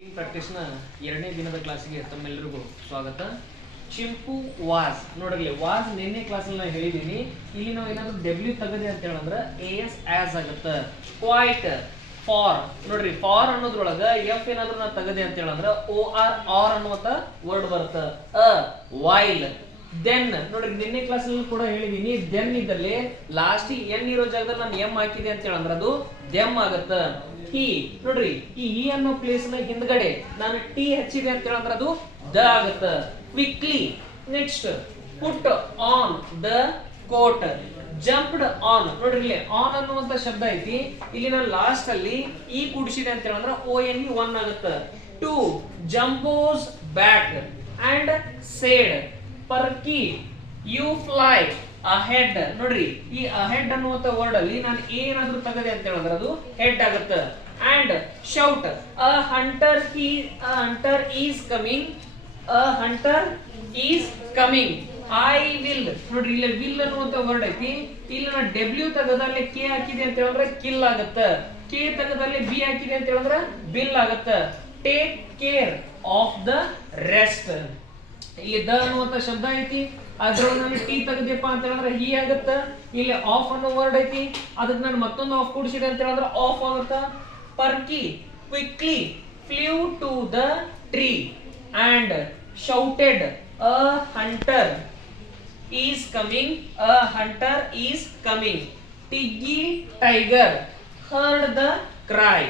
ಪ್ರಾಕ್ಟೀಸ್ನ ಎರಡನೇ ದಿನದ ಕ್ಲಾಸಿಗೆ ತಮ್ಮೆಲ್ಲರಿಗೂ ಸ್ವಾಗತ. ಚಿಂಪು ವಾಸ್ ನೋಡ್ರಿ, ವಾಸ್ ನಿನ್ನೆ ಕ್ಲಾಸಲ್ಲಿ ನಾನು ಹೇಳಿದ್ದೀನಿ. ಇಲ್ಲಿ ನಾವು ಏನಾದ್ರು ಡಬ್ಲ್ಯೂ ತೆಗದೆ ಅಂತ ಹೇಳಿದ್ರೆ ಎಸ್ ಆಸ್ ಆಗುತ್ತೆ. ಕ್ವೈಟ್, ಫಾರ್ ನೋಡ್ರಿ, ಫಾರ್ ಅನ್ನೋದ್ರೊಳಗ ಎಫ್ ಏನಾದ್ರು ನಾ ತೆಗದೆ ಅಂತ ಹೇಳಿದ್ರೆ ಆರ್ ಅನ್ನುವಂತ ವರ್ಡ್ ಬರುತ್ತೆ. ವೈಲ್, ದೆನ್ ನೋಡ್ರಿ, ನಿನ್ನೆ ಕ್ಲಾಸ್ ಅಲ್ಲಿ ಕೂಡ ಹೇಳಿದೀನಿ. ದೆನ್ ಇದ್ದಲ್ಲಿ ಲಾಸ್ಟ್ ಎನ್ ಇರೋ ಜಾಗದಲ್ಲಿ ನಾನು ಎಂ ಹಾಕಿದೆ ಅಂತ ಹೇಳಿದ್ರೆ ಅದು ದೆಮ್ ಆಗತ್ತ. ಹಿ ನೋಡ್ರಿ, ಈ ಅನ್ನೋ ಪ್ಲೇಸ್ ನ ಹಿಂದ್ಗಡೆ ನಾನು ಟಿ ಹಚ್ಚಿದೆ ಅಂತ ಹೇಳಿದ್ರೆ ಅದು ದ ಆಗತ್ತ. Quickly, next put on the coat, jumped on ನೋಡ್ರಿ, ಇಲ್ಲಿ ಆನ್ ಅನ್ನುವಂತ ಶಬ್ದ ಐತಿ. ಇಲ್ಲಿ ನಾನು ಲಾಸ್ಟ್ ಅಲ್ಲಿ ಈ ಕೂಡಿಸಿದೆ ಅಂತ ಹೇಳಿದ್ರೆ ONE ಆಗುತ್ತೆ. Two jumbos back and said Perky you fly ahead ನೋಡ್ರಿ, ಈ ಅಹೆಡ್ ಅನ್ನುವಂತ ವರ್ಡ್ ಅಲ್ಲಿ ನಾನು ಏನಾದ್ರೂ ತೆಗದೆ ಅಂತ ಹೇಳಿದ್ರೆ ಅದು ಹೆಡ್ ಆಗುತ್ತೆ. And shout, a hunter is coming, a hunter is coming. I will ನೋಡ್ರಿ, ಇಲ್ಲಿ ವಿಲ್ ಅನ್ನುವಂತ ವರ್ಡ್ ಐತಿ. ಇಲ್ಲಿ ನಾನು ಡಬ್ಲ್ಯೂ ತೆಗದಲ್ಲಿ ಕೆ ಹಾಕಿದೆ ಅಂತ ಹೇಳಿದ್ರೆ ಕಿಲ್ ಆಗುತ್ತೆ. ಕೆ ತೆಗದಲ್ಲಿ ಬಿ ಹಾಕಿದೆ ಅಂತ ಹೇಳಿದ್ರೆ ಬಿಲ್ ಆಗುತ್ತೆ. Take care of the rest, ಇಲ್ಲಿ ದ ಅನ್ನುವಂತ ಶಬ್ದ ಐತಿ, ಅದ್ರೊಳಗೆ ನಾನು ಟಿ ತೆಗೆದಪ್ಪ ಅಂತ ಹೇಳಿದ್ರೆ ಹಿ ಆಗುತ್ತ. ಇಲ್ಲಿ ಆಫ್ ಅನ್ನೋ ವರ್ಡ್ ಐತಿ, ಅದಕ್ಕೆ ನಾನು ಮತ್ತೊಂದು ಆಫ್ ಕೂಡಿಸಿದೆ ಅಂತ ಹೇಳಿದ್ರೆ ಆಫ್ ಆಗುತ್ತ. Perky quickly flew to the tree and shouted a hunter is coming, a hunter is coming. Tiggy tiger heard the CRY